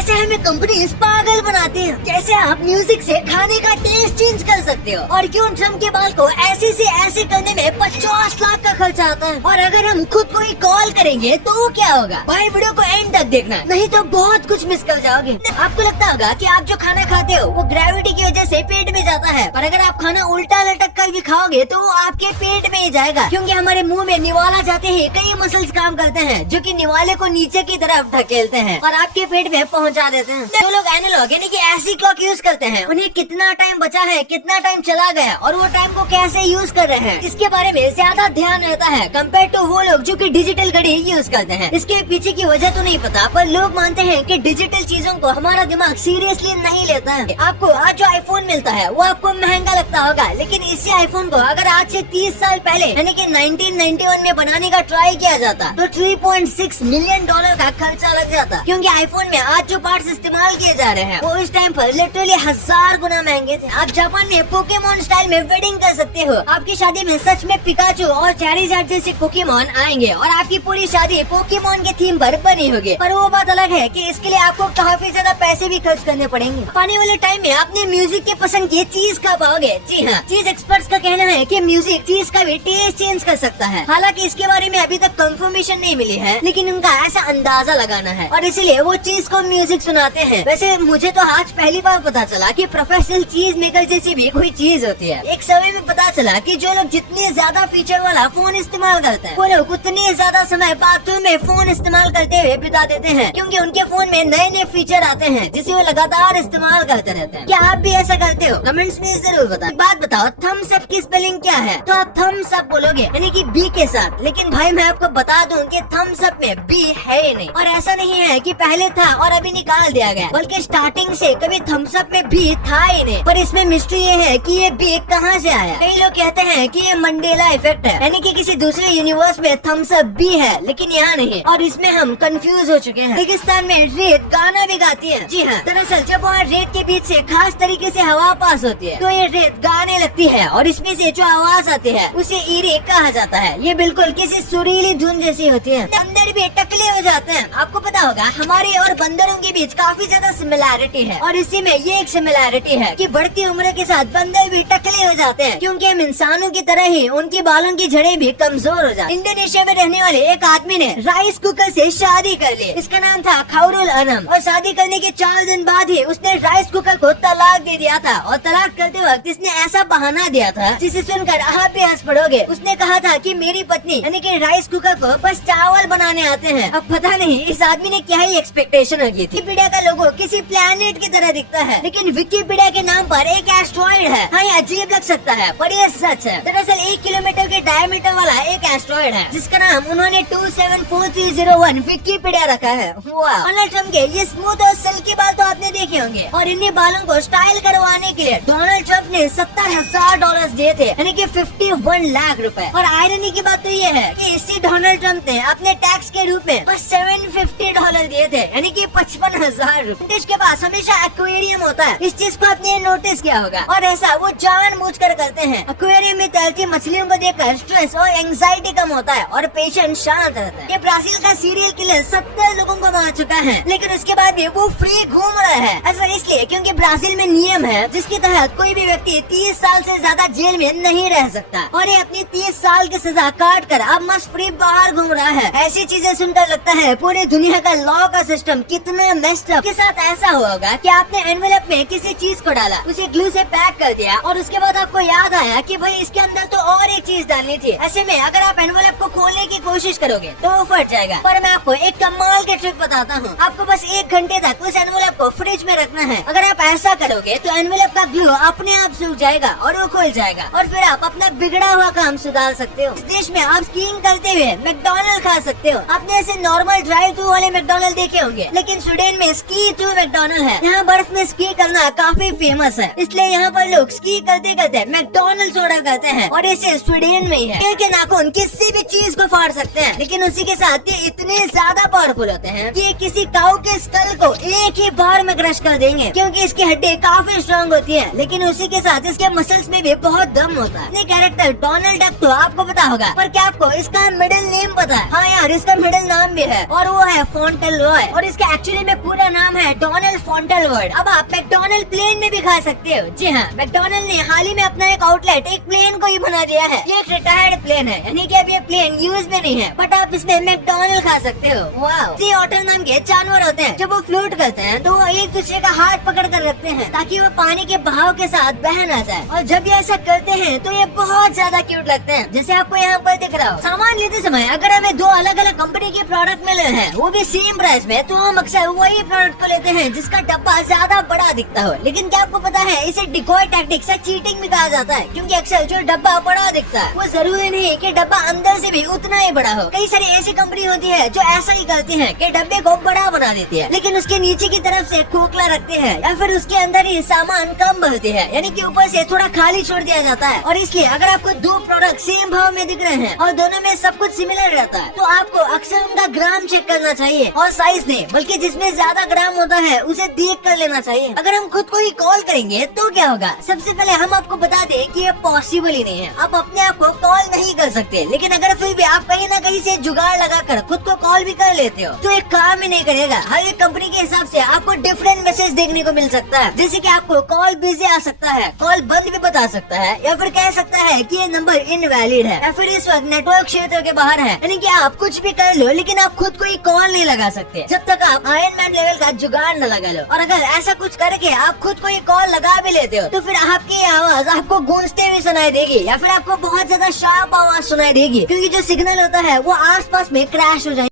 ऐसे हमें कंपनी पागल बनाती है। कैसे आप म्यूजिक से खाने का टेस्ट चेंज कर सकते हो और क्यों ट्रम्प के बाल को ऐसे से ऐसे करने में 50 लाख का खर्चा आता है। और अगर हम खुद को ही कॉल करेंगे तो क्या होगा। भाई वीडियो को एंड तक देखना, नहीं तो बहुत कुछ मिस कर जाओगे। आपको लगता होगा कि आप जो खाना खाते हो वो ग्रेविटी की वजह से पेट में जाता है, पर अगर आप खाना उल्टा लटक कर भी खाओगे तो वो आपके पेट में ही जाएगा, क्योंकि हमारे मुंह में निवाला जाते ही कई मसल्स काम करते हैं जो कि निवाले को नीचे की तरफ धकेलते हैं और आपके पेट में पहुंचा देते हैं। जो लोग एनालॉग यानी कि ऐसी क्लॉक यूज करते हैं उन्हें कितना टाइम बचा है, कितना टाइम चला गया और वो टाइम को कैसे यूज कर रहे हैं, इसके बारे में ज्यादा ध्यान रहता है कम्पेयर टू वो लोग जो कि डिजिटल घड़ी यूज करते हैं। इसके पीछे की वजह तो नहीं पता, पर लोग मानते हैं कि डिजिटल चीजों को हमारा दिमाग सीरियसली नहीं लेता है। आपको आज जो आईफोन मिलता है वो आपको महंगा लगता होगा, लेकिन इसी आईफोन को अगर आज से 30 साल पहले यानी कि 1991 में बनाने का ट्राई किया जाता तो $3.6 मिलियन का खर्चा लग जाता, क्योंकि आईफोन में आज जो पार्ट्स इस्तेमाल किए जा रहे हैं वो इस टाइम पर लिटरली 1000 गुना महंगे थे। आप जापान में पोकेमोन स्टाइल में वेडिंग कर सकते हो। आपकी शादी में सच में पिकाचू और चारिज़ार्ड जैसे पोकेमोन आएंगे और आपकी पूरी शादी पोकेमोन के थीम पर बनी होगी। पर वो बात अलग है कि इसके लिए आपको काफी ज्यादा पैसे भी खर्च करने पड़ेंगे। आने वाले टाइम में अपने म्यूजिक के पसंद की चीज का पाओगे। जी हाँ, चीज एक्सपर्ट्स का कहना है कि म्यूजिक चीज का भी टेस्ट चेंज कर सकता है। हालांकि इसके बारे में अभी तक कंफर्मेशन नहीं मिली है, लेकिन उनका ऐसा अंदाजा लगाना है और इसीलिए वो चीज को म्यूजिक सुनाते हैं। वैसे मुझे तो आज पहली बार पता चला कि प्रोफेशनल चीज मेकर जैसी भी कोई चीज होती है। एक सर्वे में पता चला कि जो लोग जितने ज्यादा फीचर वाला फोन इस्तेमाल करते हैं वो लोग उतने ज्यादा समय बाथरूम में फोन इस्तेमाल करते हुए बिता देते हैं, क्योंकि उनके फोन में नए नए फीचर आते हैं जिसे वो लगातार इस्तेमाल करते रहते हैं। क्या आप भी ऐसा करते हो? कमेंट्स में जरूर बताओ। बात बताओ, थम्स अप की स्पेलिंग क्या है? तो आप थम्स अप बोलोगे यानी कि बी के साथ, लेकिन भाई मैं आपको बता दूं कि थम्स अप में बी है ही नहीं। और ऐसा नहीं है कि पहले था और अभी निकाल दिया गया, बल्कि स्टार्टिंग से कभी थम्स अप में बी था ही नहीं। पर इसमें मिस्ट्री ये है कि ये बी कहाँ से आया। कई लोग कहते हैं कि ये मंडेला इफेक्ट है, यानी कि किसी दूसरे यूनिवर्स में थम्स अप बी है, लेकिन यहाँ नहीं। और इसमें हम कंफ्यूज हो चुके हैं। रेगिस्तान में रेत गाना भी गाती है। जी हाँ, दरअसल जब वहाँ रेत के बीच से खास तरीके से हवा पास होती है तो ये रेत गाने लगती है और इसमें से जो आवाज आती है उसे ईरे कहा जाता है। ये बिल्कुल किसी सुरीली धुन जैसी होती है। बंदर भी टकले हो जाते हैं। आपको पता होगा हमारे और बंदरों के बीच काफी ज्यादा सिमिलैरिटी है, और इसी में ये एक सिमिलैरिटी है कि बढ़ती उम्र के साथ बंदर भी टकले हो जाते हैं, क्योंकि हम इंसानों की तरह ही उनकी बालों की जड़ें भी कमजोर हो जाती। इंडोनेशिया में रहने वाले एक आदमी ने राइस कुकर से शादी कर ली। इसका नाम था खाउरुल अनम, और शादी करने के 4 दिन बाद ही उसने राइस कुकर को तलाक दे दिया था। और तलाक करते वक्त इसने ऐसा बहाना दिया था जिसे सुनकर आप भी हंस पड़ोगे। उसने कहा था कि मेरी पत्नी यानी कि राइस कुकर को बस चावल बनाने आते हैं। अब पता नहीं इस आदमी ने क्या ही एक्सपेक्टेशन होगी। विकिपीडिया का लोगो किसी प्लेनेट की तरह दिखता है, लेकिन विकिपीडिया के नाम पर एक एस्ट्रॉइड है। हाँ, ये अजीब लग सकता है पर ये सच है। दरअसल 1 किलोमीटर के डायमीटर वाला एक एस्ट्रॉइड है जिसका नाम उन्होंने 274301 विकिपीडिया रखा है। डोनाल्ड ट्रम्प के ये स्मूथ और सिल्की बाल तो आपने देखे होंगे, और इन्हीं बालों को स्टाइल करवाने के लिए डोनाल्ड ट्रम्प ने $70,000 दिए थे, यानी कि 51 लाख रुपए। और आयरनी की बात तो ये है कि इसी डोनाल्ड ट्रम्प ने अपने टैक्स के रूप में बस $750 दिए थे, यानी कि 55,000 रुपए। ब्रिटिश के पास हमेशा एक्वेरियम होता है, इस चीज को आपने नोटिस किया होगा, और ऐसा वो जानबूझकर करते हैं। एक्वेरियम में तैरती मछलियों को देखकर स्ट्रेस और एंजाइटी कम होता है और पेशेंट शांत रहता है। ये ब्राजील का सीरियल किलर 70 लोगों को मार चुका है, लेकिन उसके बाद भी वो फ्री घूम रहा है। ऐसा इसलिए क्योंकि ब्राजील में नियम है जिसके तहत कोई भी व्यक्ति 30 साल से ज्यादा जेल में नहीं रह सकता, और ये अपनी 30 साल की सजा काट कर अब मस्त फ्री बाहर घूम रहा है। ऐसी चीजें सुनकर लगता है पूरी दुनिया का लॉ का सिस्टम कितना मेस्ड अप। के साथ ऐसा हुआ होगा कि आपने एनवेलप में किसी चीज को डाला, उसे ग्लू से पैक कर दिया, और उसके बाद आपको याद आया कि भाई इसके अंदर तो और एक चीज डालनी थी। ऐसे में अगर आप एनवेलप को खोलने की कोशिश करोगे तो वो फट जाएगा। पर मैं आपको एक कमाल के ट्रिक बताता हूँ। आपको बस 1 घंटे तक उस एनवेलप को फ्रिज में रखना है। अगर आप ऐसा करोगे तो एनवेलप का ग्लू अपने आप सूख जाएगा और वो खुल जाएगा, और फिर आप अपना बिगड़ा हुआ काम सुधार सकते हो। इस देश में आप स्कीइंग करते हुए मैकडॉनल्ड खा सकते हो। आपने ऐसे नॉर्मल ड्राइव थ्रू वाले मैकडॉनल्ड देखे होंगे, लेकिन स्वीडन में स्की थ्रू मैकडॉनल्ड है। यहाँ बर्फ में स्की करना काफी फेमस है, इसलिए यहाँ पर लोग स्की करते करते मैकडॉनल्ड्स ऑर्डर करते हैं, और इसे स्वीडन में ही है। पेड़ के नाखून किसी भी चीज को फाड़ सकते हैं, लेकिन उसी के साथ ये इतने ज्यादा पावरफुल होते हैं कि किसी काऊ के स्कल को एक ही बार में क्रश कर देंगे, क्योंकि इसकी हड्डी काफी स्ट्रॉन्ग होती है, लेकिन उसी के साथ इसके मसल्स में में भी बहुत दम होता है। ये कैरेक्टर डोनाल्ड डक तो आपको पता होगा, पर क्या आपको इसका मिडिल नेम पता है? हाँ यार, इसका मिडिल नाम भी है और वो है फॉन्टेलरॉय, और इसका एक्चुअली में पूरा नाम है डोनाल्ड फॉन्टेलरॉय। अब आप मैकडोनल्ड प्लेन में भी खा सकते हो। जी हाँ, मैकडोनल्ड ने हाल ही में अपना एक आउटलेट एक प्लेन को ही बना दिया है। ये एक रिटायर्ड प्लेन है, यानी कि अब ये प्लेन यूज में नहीं है, बट आप इसमें मैकडोनल्ड खा सकते हो। वाओ। सी ऑटर नाम के जानवर होते हैं, जब वो फ्लोट करते हैं तो वो एक दूसरे का हाथ पकड़ कर रखते हैं ताकि वो पानी के बहाव के साथ बह ना जाए, और जब ये ऐसा करते हैं तो ये बहुत ज्यादा क्यूट लगते हैं, जैसे आपको यहाँ पर दिख रहा हो। सामान लेते समय अगर हमें दो अलग अलग कंपनी के प्रोडक्ट मिले हैं, वो भी सेम प्राइस में, तो हम अक्सर वही प्रोडक्ट को लेते हैं जिसका डब्बा ज्यादा बड़ा दिखता हो। लेकिन क्या आपको पता है, इसे डिकॉय टैक्टिक्स या चीटिंग भी कहा जाता है, क्योंकि अक्सर जो डब्बा बड़ा दिखता है वो जरूरी नहीं कि डब्बा अंदर से भी उतना ही बड़ा हो। कई सारी ऐसी कंपनी होती है जो ऐसा ही करती है कि डब्बे को बड़ा बना देती है, लेकिन उसके नीचे की तरफ से खोखला रखते हैं, या फिर उसके अंदर ही सामान कम भरती है, यानी कि ऊपर से थोड़ा खाली छोड़ दिया जाता है। और इसलिए अगर आपको दो प्रोडक्ट सेम भाव में दिख रहे हैं और दोनों में सब कुछ सिमिलर रहता है, तो आपको अक्सर उनका ग्राम चेक करना चाहिए, और साइज नहीं बल्कि जिसमें ज्यादा ग्राम होता है उसे देख कर लेना चाहिए। अगर हम खुद को ही कॉल करेंगे तो क्या होगा? सबसे पहले हम आपको बता दें कि ये पॉसिबल ही नहीं है, आप अपने आप को कॉल नहीं कर सकते। लेकिन अगर फिर भी आप कहीं ना कहीं से जुगाड़ लगाकर खुद को कॉल भी कर लेते हो तो ये काम ही नहीं करेगा। हर एक कंपनी के हिसाब से आपको डिफरेंट मैसेज देखने को मिल सकता है, जैसे कि आपको कॉल बिजी आ सकता है, कॉल बंद भी बता सकता है, या फिर कह सकता है कि ये नंबर इनवैलिड है, या फिर इस वक्त नेटवर्क क्षेत्र के बाहर है। यानी कि आप कुछ भी कर लो लेकिन आप खुद को ही कॉल नहीं लगा सकते जब तक आप आयरन मैन लेवल का जुगाड़ न लगा लो। और अगर ऐसा कुछ करके आप खुद को ही कॉल लगा भी लेते हो तो फिर आपकी आवाज आपको गूंजते हुए सुनाई देगी, या फिर आपको बहुत ज्यादा शार्प आवाज सुनाई देगी, क्योंकि जो सिग्नल होता है वो आसपास में क्रैश हो जाएगी।